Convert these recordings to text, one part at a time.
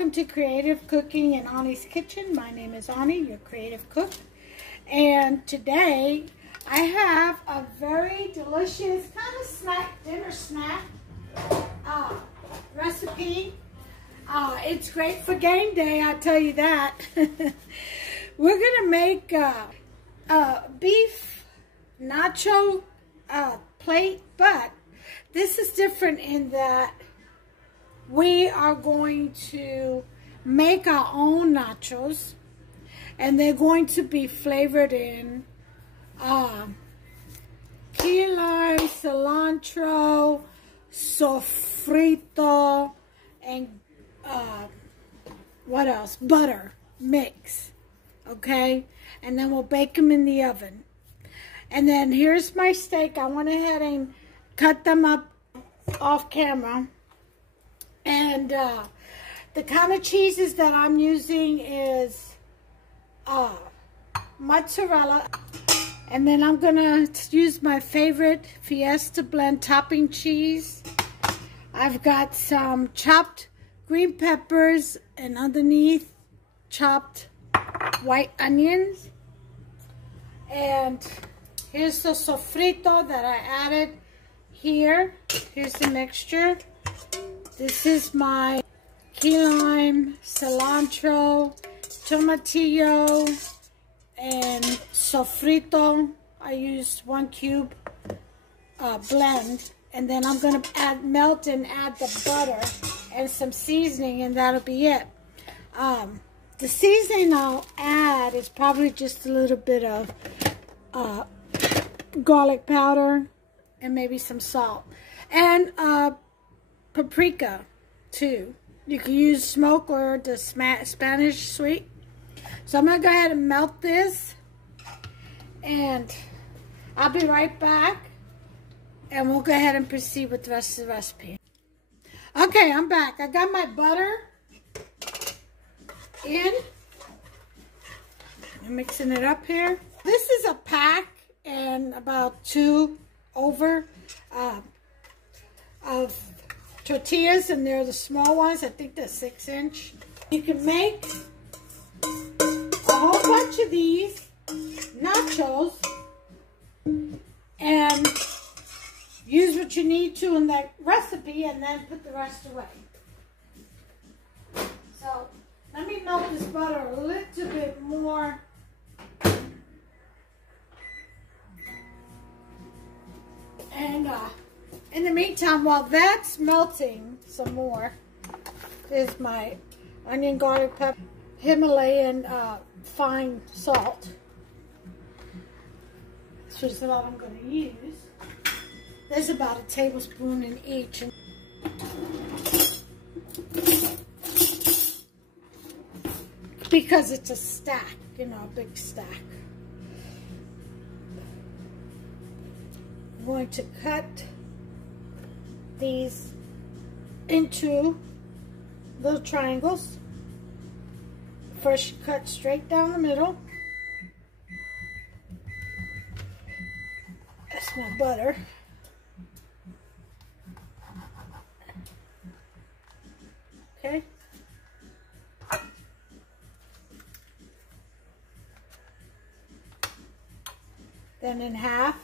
welcome to Creative Cooking in Ani's Kitchen. My name is Ani, your creative cook. And today I have a very delicious kind of snack, dinner snack recipe. It's great for game day, I'll tell you that. We're going to make beef nacho plate, but this is different in that we are going to make our own nachos, and they're going to be flavored in key lime, cilantro, sofrito, and what else? Butter mix. Okay? And then we'll bake them in the oven. And then here's my steak. I went ahead and cut them up off camera. And the kind of cheeses that I'm using is mozzarella. And then I'm going to use my favorite Fiesta blend topping cheese. I've got some chopped green peppers and underneath chopped white onions. And here's the sofrito that I added here. Here's the mixture. This is my key lime, cilantro, tomatillo, and sofrito. I used 1 cube blend. And then I'm going to melt and add the butter and some seasoning, and that'll be it. The seasoning I'll add is probably just a little bit of garlic powder and maybe some salt. And paprika too. You can use smoke or the Spanish sweet. So I'm going to go ahead and melt this, and I'll be right back, and we'll go ahead and proceed with the rest of the recipe. Okay, I'm back. I got my butter in. I'm mixing it up here. This is a pack and about 2 over of tortillas, and they're the small ones. I think they're 6-inch. You can make a whole bunch of these nachos and use what you need to in that recipe, and then put the rest away. So let me melt this butter a little bit more. And in the meantime, while that's melting some more, there's my onion, garlic, pepper, Himalayan fine salt. This is what I'm going to use. There's about a tablespoon in each. Because it's a stack, you know, a big stack. I'm going to cut these into little triangles. First, you cut straight down the middle. That's my butter. Okay. Then in half.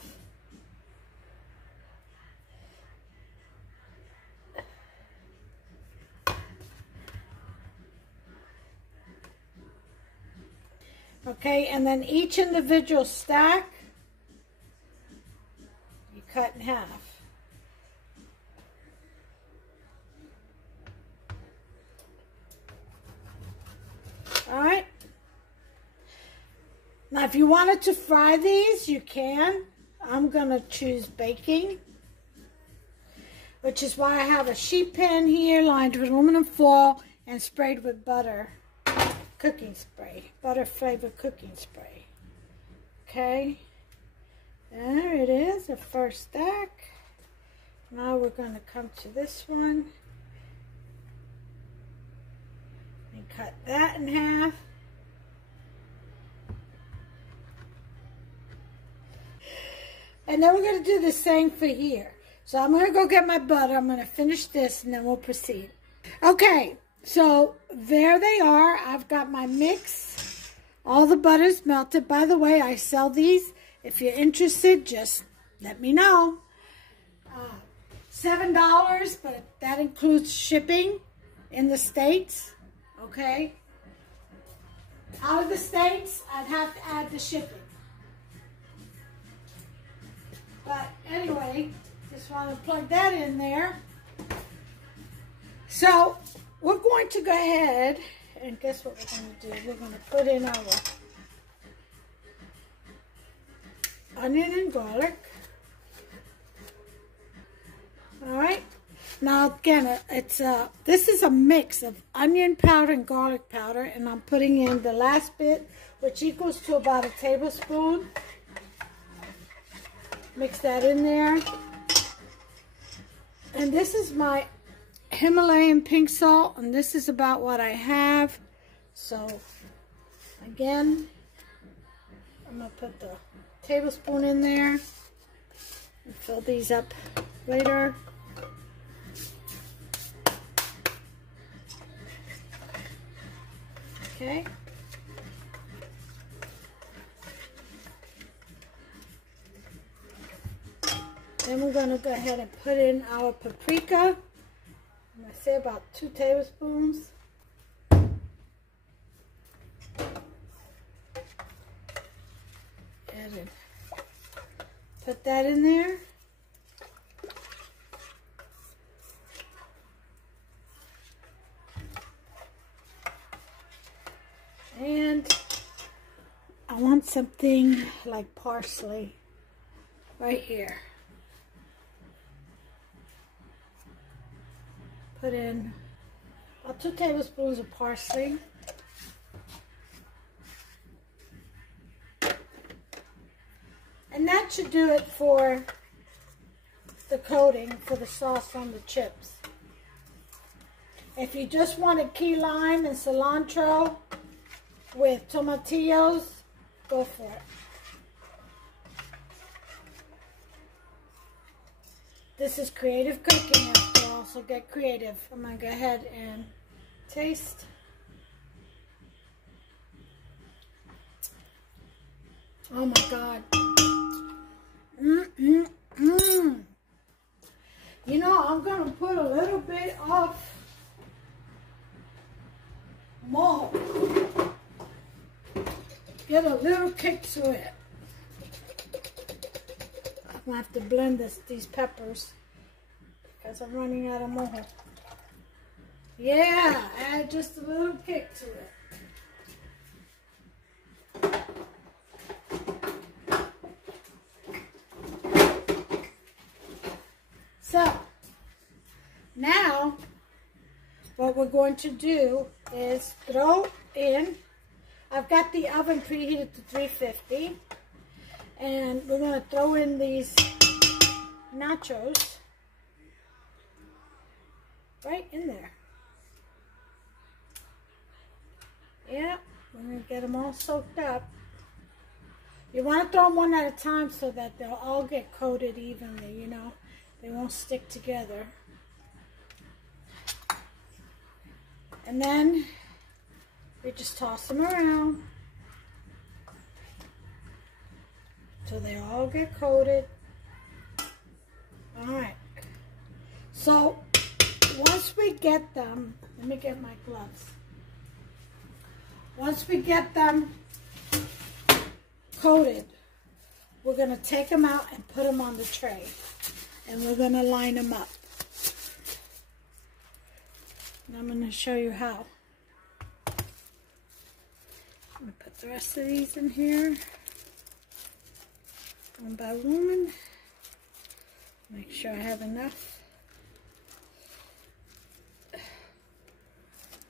Okay, and then each individual stack you cut in half. Alright. Now if you wanted to fry these, you can. I'm going to choose baking, which is why I have a sheet pan here lined with aluminum foil and sprayed with butter. Cooking spray. Butter flavored cooking spray. Okay. There it is, the first stack. Now we're going to come to this one and cut that in half. And then we're going to do the same for here. So I'm going to go get my butter. I'm going to finish this and then we'll proceed. Okay, So there they are. I've got my mix. All the butter's melted. By the way, I sell these. If you're interested, just let me know. $7, but that includes shipping in the States. Okay. Out of the States, I'd have to add the shipping. But anyway, just want to plug that in there. So we're going to go ahead and guess what we're going to do? We're going to put in our onion and garlic. All right. Now again, this is a mix of onion powder and garlic powder, and I'm putting in the last bit, which equals to about a tablespoon. Mix that in there. And this is my Himalayan pink salt, and this is about what I have. So again, I'm gonna put the tablespoon in there and fill these up later. Okay. Then we're going to go ahead and put in our paprika. I'm going to say about 2 tablespoons. And put that in there. And I want something like parsley right here. Put in about 2 tablespoons of parsley. And that should do it for the coating for the sauce on the chips. If you just wanted key lime and cilantro with tomatillos, go for it. This is creative cooking after all, so get creative. I'm going to go ahead and taste. Oh my God. You know, I'm going to put a little bit of mojo. Get a little kick to it. I'm going to have to blend these peppers because I'm running out of mojo. Yeah, add just a little kick to it. So, now what we're going to do is throw in, I've got the oven preheated to 350, and we're going to throw in these nachos right in there. Yeah, we're going to get them all soaked up. You want to throw them one at a time so that they'll all get coated evenly, you know. They won't stick together. And then we just toss them around till they all get coated. Alright. So once we get them, let me get my gloves. Once we get them coated, we're going to take them out and put them on the tray. And we're going to line them up. And I'm going to show you how. I'm going to put the rest of these in here. One by one. Make sure I have enough.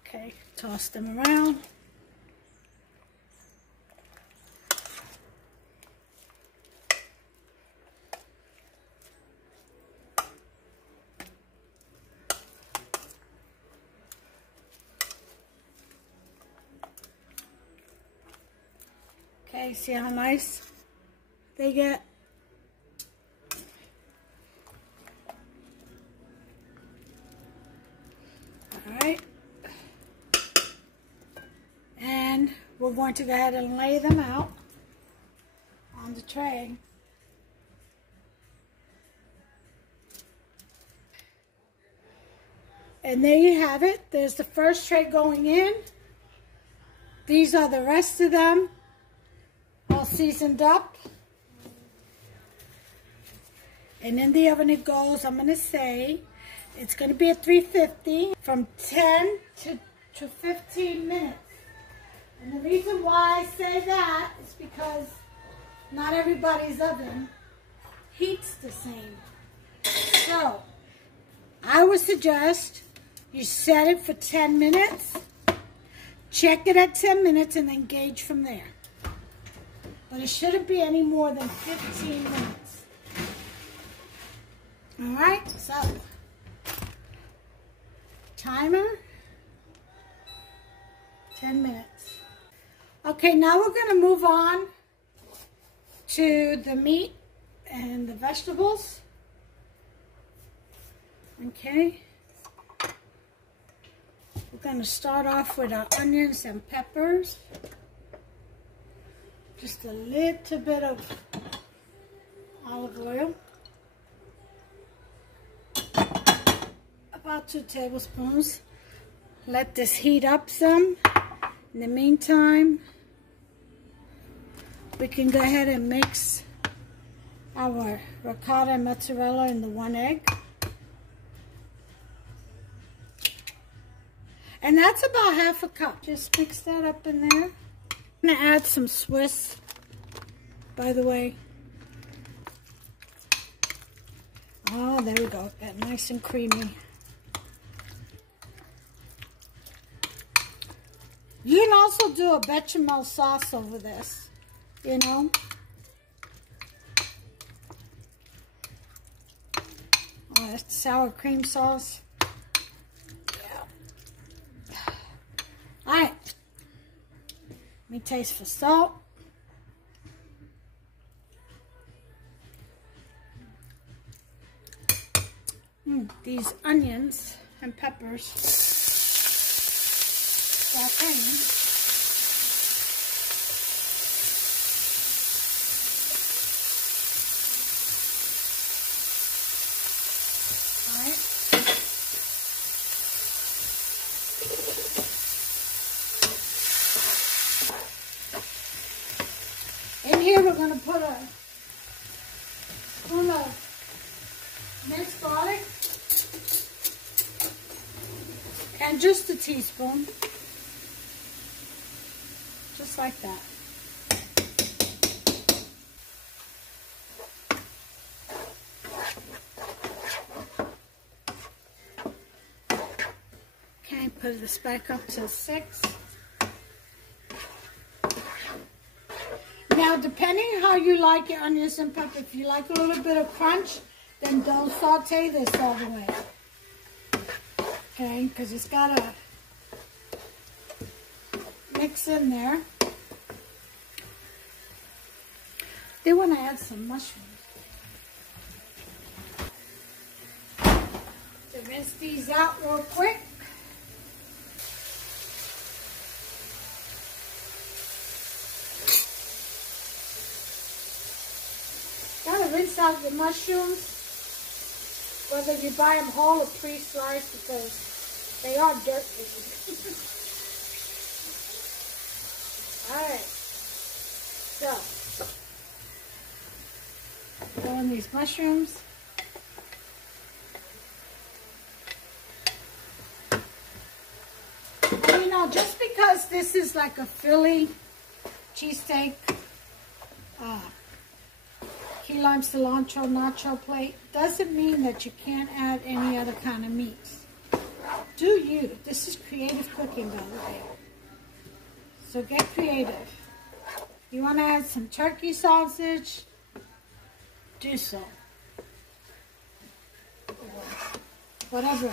Okay, toss them around. Okay, see how nice they get? Alright. going to go ahead and lay them out on the tray. And there you have it. There's the first tray going in. These are the rest of them, all seasoned up. And in the oven it goes. I'm going to say it's going to be at 350 from 10 to 15 minutes. And the reason why I say that is because not everybody's oven heats the same. So I would suggest you set it for 10 minutes, check it at 10 minutes, and then gauge from there. But it shouldn't be any more than 15 minutes. Alright, so timer, 10 minutes. Okay, now we're going to move on to the meat and the vegetables. Okay. We're going to start off with our onions and peppers. Just a little bit of olive oil. About 2 tablespoons. Let this heat up some. In the meantime, we can go ahead and mix our ricotta and mozzarella in the 1 egg. And that's about half a cup. Just mix that up in there. I'm going to add some Swiss, by the way. Oh, there we go. Got nice and creamy. You can also do a bechamel sauce over this, you know. Sour cream sauce. Alright, let me taste for salt. These onions and peppers sauteing. In here we're going to put a spoon of minced garlic and just a teaspoon, just like that. Okay, put this back up to 6. Now, depending how you like your onions and pepper, if you like a little bit of crunch, then don't saute this all the way. Okay, because it's got to mix in there. They want to add some mushrooms. To rinse these out real quick. Rinse out the mushrooms, whether you buy them whole or pre-sliced, because they are dirty. Alright, so throw in these mushrooms. And you know, just because this is like a Philly cheesesteak, key lime cilantro nacho plate, doesn't mean that you can't add any other kind of meats. Do you? This is creative cooking, by the way. So get creative. You want to add some turkey sausage? Do so. Whatever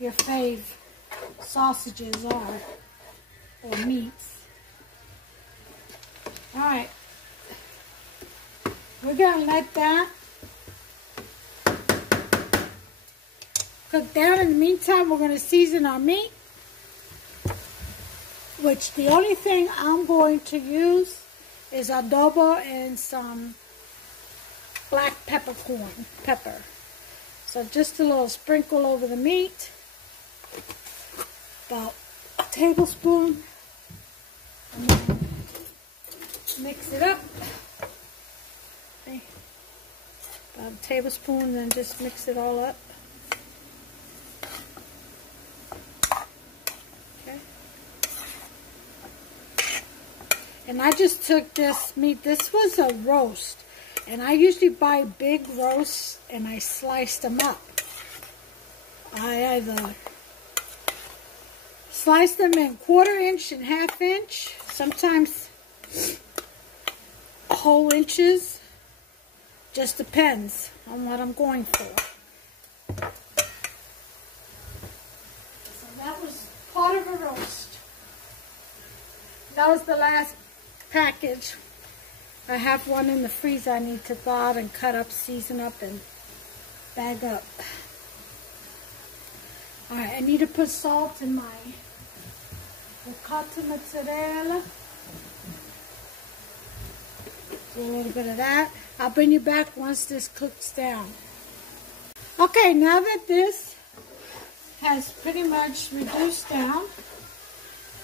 your fave sausages are, or meats. Alright. We're going to let that cook down. In the meantime, we're going to season our meat which the only thing I'm going to use is adobo and some black peppercorn pepper. So just a little sprinkle over the meat, about a tablespoon, and then mix it up. Okay. About a tablespoon, and then just mix it all up. Okay. And I just took this meat. This was a roast. And I usually buy big roasts and I slice them up. I either slice them in 1/4 inch and 1/2 inch, sometimes whole inches. Just depends on what I'm going for. So that was part of a roast. That was the last package. I have one in the freezer I need to thaw out and cut up, season up, and bag up. Alright, I need to put salt in my ricotta mozzarella. Do a little bit of that. I'll bring you back once this cooks down. Okay, now that this has pretty much reduced down,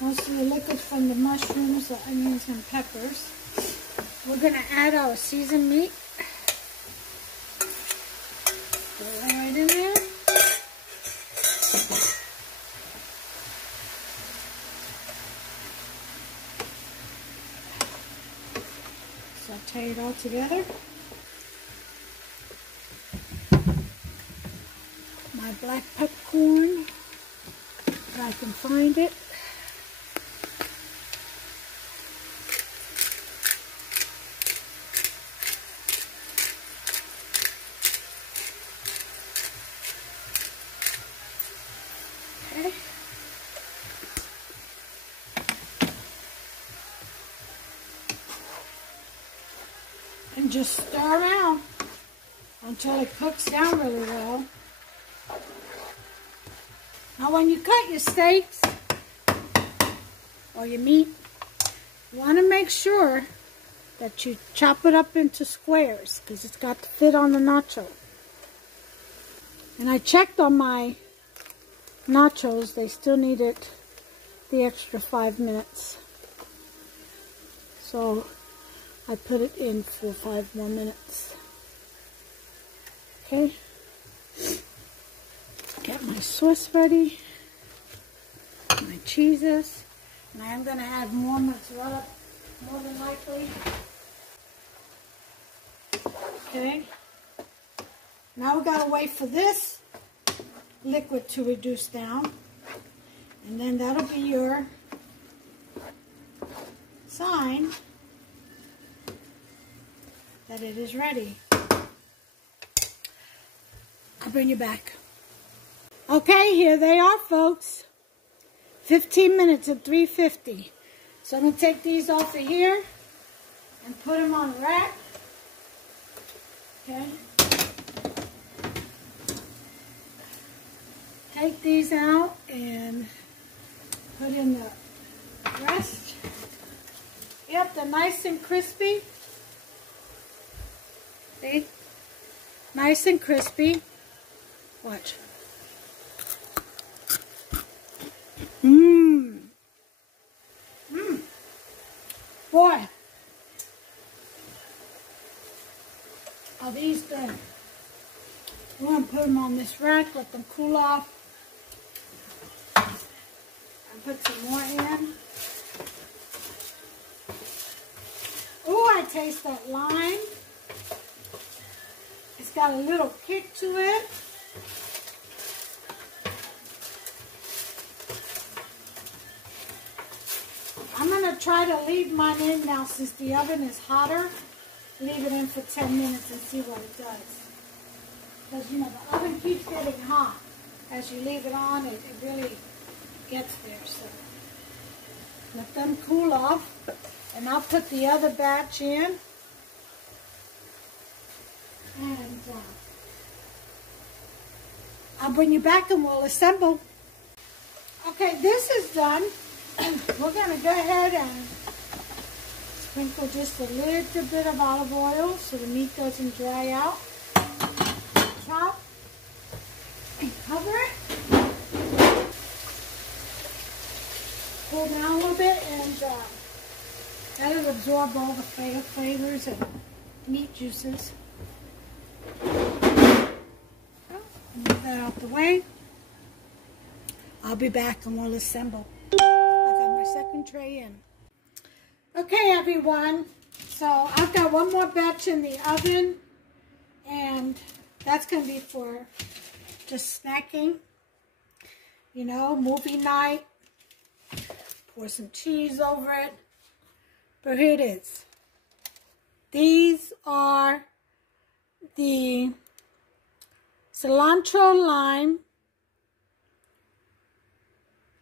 most of the liquid from the mushrooms, the onions, and peppers, we're going to add our seasoned meat. Put it right in there. Saute it all together. My black peppercorn, if I can find it. And just stir around until it cooks down really well. Now when you cut your steaks or your meat, you want to make sure that you chop it up into squares because it's got to fit on the nacho. And I checked on my nachos, they still needed the extra 5 minutes. So I put it in for 5 more minutes. Okay. Get my sauce ready. My cheeses. And I am going to add more mozzarella, more than likely. Okay. Now we got to wait for this liquid to reduce down. And then that'll be your sign that it is ready. I'll bring you back. Okay, here they are, folks. 15 minutes at 350. So I'm going to take these off of here and put them on a rack. Okay. Take these out and put in the rest. Yep, they're nice and crispy. See? Nice and crispy. Watch. Mmm. Mmm. Boy. Are these good? We're going to put them on this rack, let them cool off. And put some more in. Oh, I taste that lime. It's got a little kick to it. I'm going to try to leave mine in now since the oven is hotter. Leave it in for 10 minutes and see what it does. Because, you know, the oven keeps getting hot. As you leave it on, it really gets there. So let them cool off. And I'll put the other batch in. And I'll bring you back and we'll assemble. Okay, this is done. We're going to go ahead and sprinkle just a little bit of olive oil so the meat doesn't dry out. Top and cover it. Pull down a little bit and let it absorb all the flavors and meat juices. Move that out the way. I'll be back and we'll assemble. I got my second tray in. Okay, everyone. So I've got one more batch in the oven, and that's going to be for just snacking. You know, movie night. Pour some cheese over it. But here it is. These are the cilantro, lime,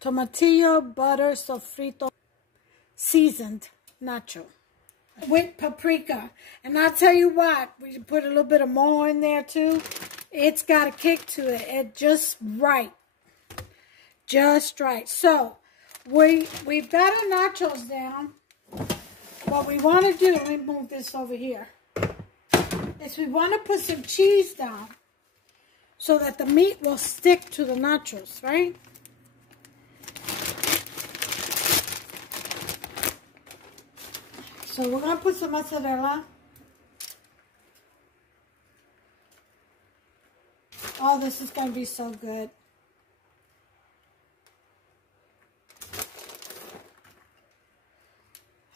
tomatillo, butter, sofrito, seasoned nacho with paprika. And I'll tell you what, we put a little bit of more in there too. It's got a kick to it. It's just right. Just right. So, we've got our nachos down. What we want to do, let me move this over here, is we want to put some cheese down so that the meat will stick to the nachos, right? So we're going to put some mozzarella. Oh, this is going to be so good.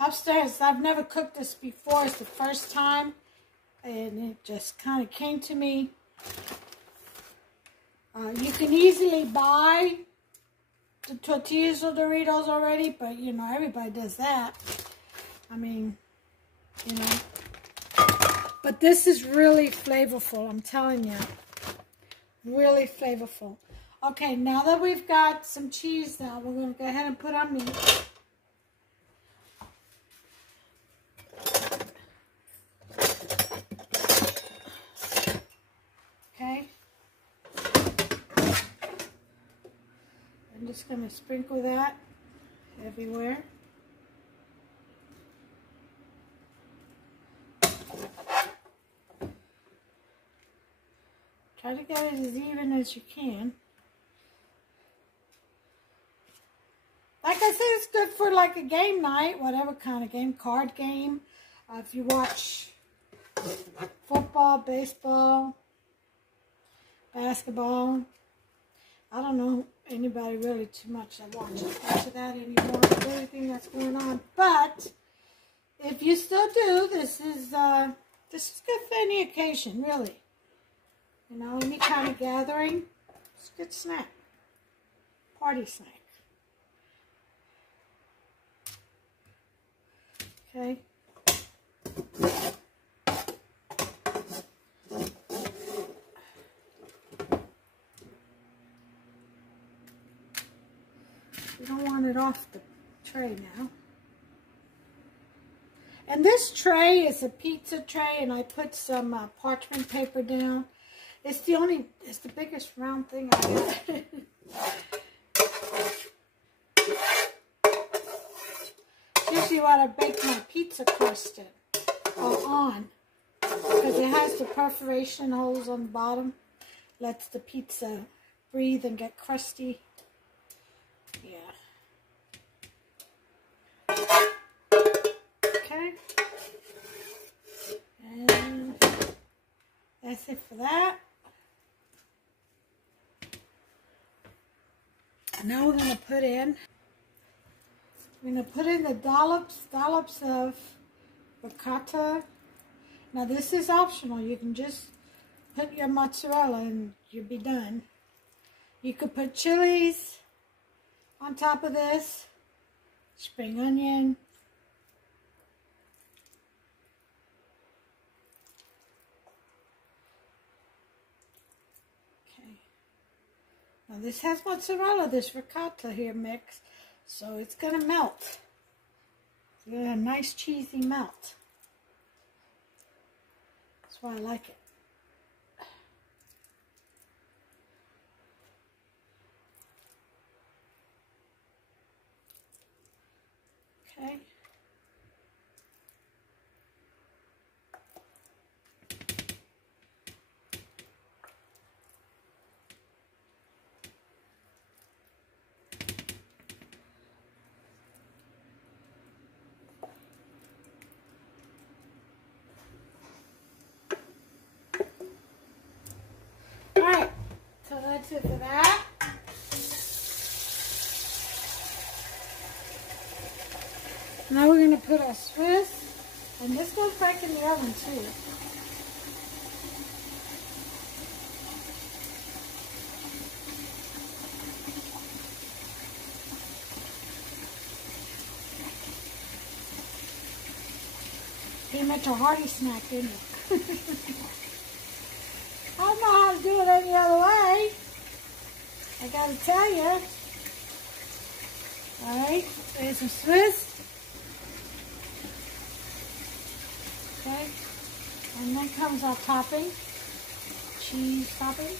Upstairs, I've never cooked this before. It's the first time. And it just kind of came to me. You can easily buy the tortillas or Doritos already, but you know, everybody does that. I mean, you know. But this is really flavorful, I'm telling you. Really flavorful. Okay, now that we've got some cheese down, we're going to go ahead and put our meat. Okay. I'm just going to sprinkle that everywhere. Try to get it as even as you can. Like I said, it's good for like a game night, whatever kind of game, card game. If you watch football, baseball, basketball. I don't know anybody really too much that watches much of that anymore with everything that's going on. But if you still do, this is good for any occasion, really. You know, any kind of gathering, it's a good snack. Party snack. Okay. You don't want it off the tray now. And this tray is a pizza tray, and I put some parchment paper down. It's the biggest round thing I have. It's usually what I bake my pizza crust in, or on, because it has the perforation holes on the bottom. Lets the pizza breathe and get crusty. Yeah. Okay. And that's it for that. Now we're going to put in, the dollops of ricotta. Now this is optional. You can just put your mozzarella and you'll be done. You could put chilies on top of this, spring onion. Now this has mozzarella, this ricotta here mixed, so it's going to melt. It's going to have a nice cheesy melt. That's why I like it. That's it for that. Now we're going to put our Swiss, and this goes back in the oven too. Came at a hearty snack, didn't it? I don't know how to do it any other way. I gotta tell you. Alright, there's some Swiss. Okay, and then comes our topping, cheese topping.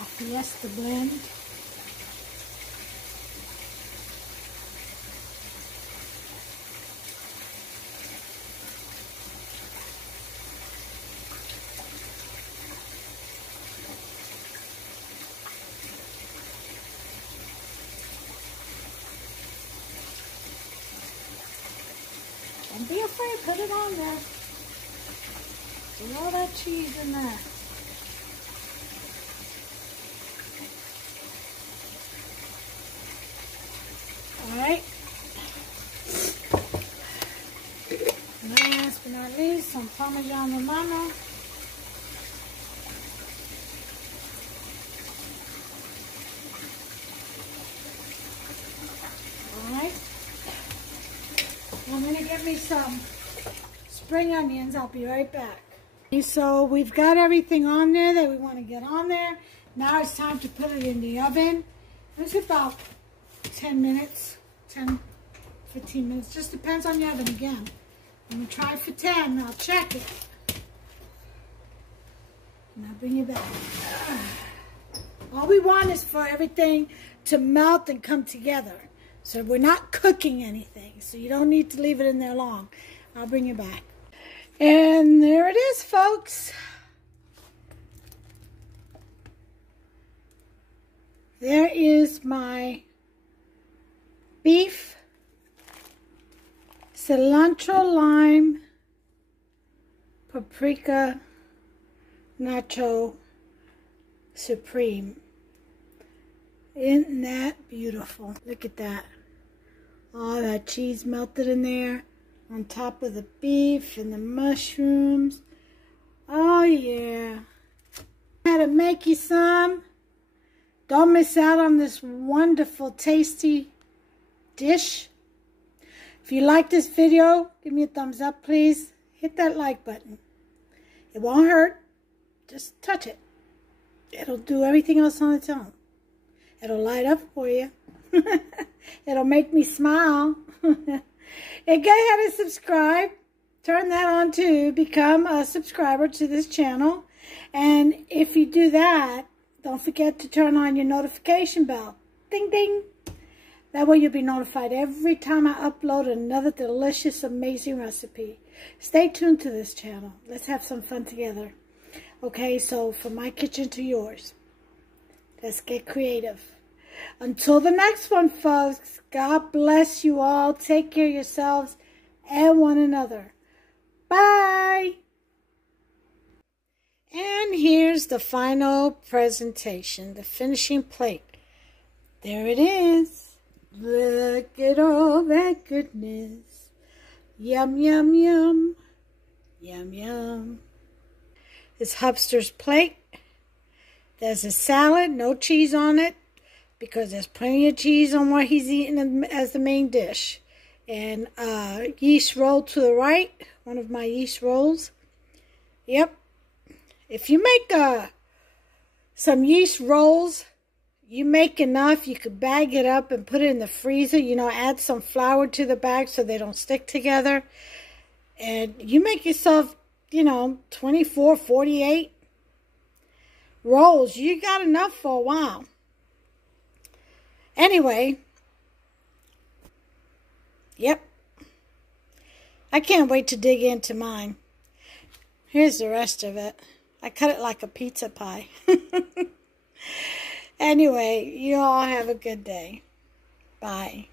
A Fiesta blend. Don't be afraid, put it on there. Put all that cheese in there. Alright. Last but not least, some Parmesan Romano. Alright. I'm going to get me some spring onions. I'll be right back. So we've got everything on there that we want to get on there. Now it's time to put it in the oven. It's about 10 minutes, 10, 15 minutes. Just depends on the oven again. I'm going to try for 10. I'll check it. And I'll bring it back. All we want is for everything to melt and come together. So we're not cooking anything, so you don't need to leave it in there long. I'll bring it back. And there it is, folks. There is my beef, cilantro, lime, paprika, nacho supreme. Isn't that beautiful? Look at that. All that cheese melted in there on top of the beef and the mushrooms. Oh yeah. Had to make you some. Don't miss out on this wonderful, tasty dish. If you like this video, give me a thumbs up, please. Hit that like button. It won't hurt. Just touch it. It'll do everything else on its own. It'll light up for you. It'll make me smile. And go ahead and subscribe. Turn that on to become a subscriber to this channel. And if you do that, don't forget to turn on your notification bell. Ding, ding. That way you'll be notified every time I upload another delicious, amazing recipe. Stay tuned to this channel. Let's have some fun together. Okay, so from my kitchen to yours. Let's get creative. Until the next one, folks, God bless you all. Take care of yourselves and one another. Bye. And here's the final presentation, the finishing plate. There it is. Look at all that goodness. Yum, yum, yum. Yum, yum. It's Hubster's plate. There's a salad, no cheese on it, because there's plenty of cheese on what he's eating as the main dish. And yeast roll to the right, one of my yeast rolls. Yep. If you make some yeast rolls, you make enough, you could bag it up and put it in the freezer. You know, add some flour to the bag so they don't stick together. And you make yourself, you know, 24, 48 rolls. You got enough for a while. Anyway, yep. I can't wait to dig into mine. Here's the rest of it. I cut it like a pizza pie. Anyway, you all have a good day. Bye.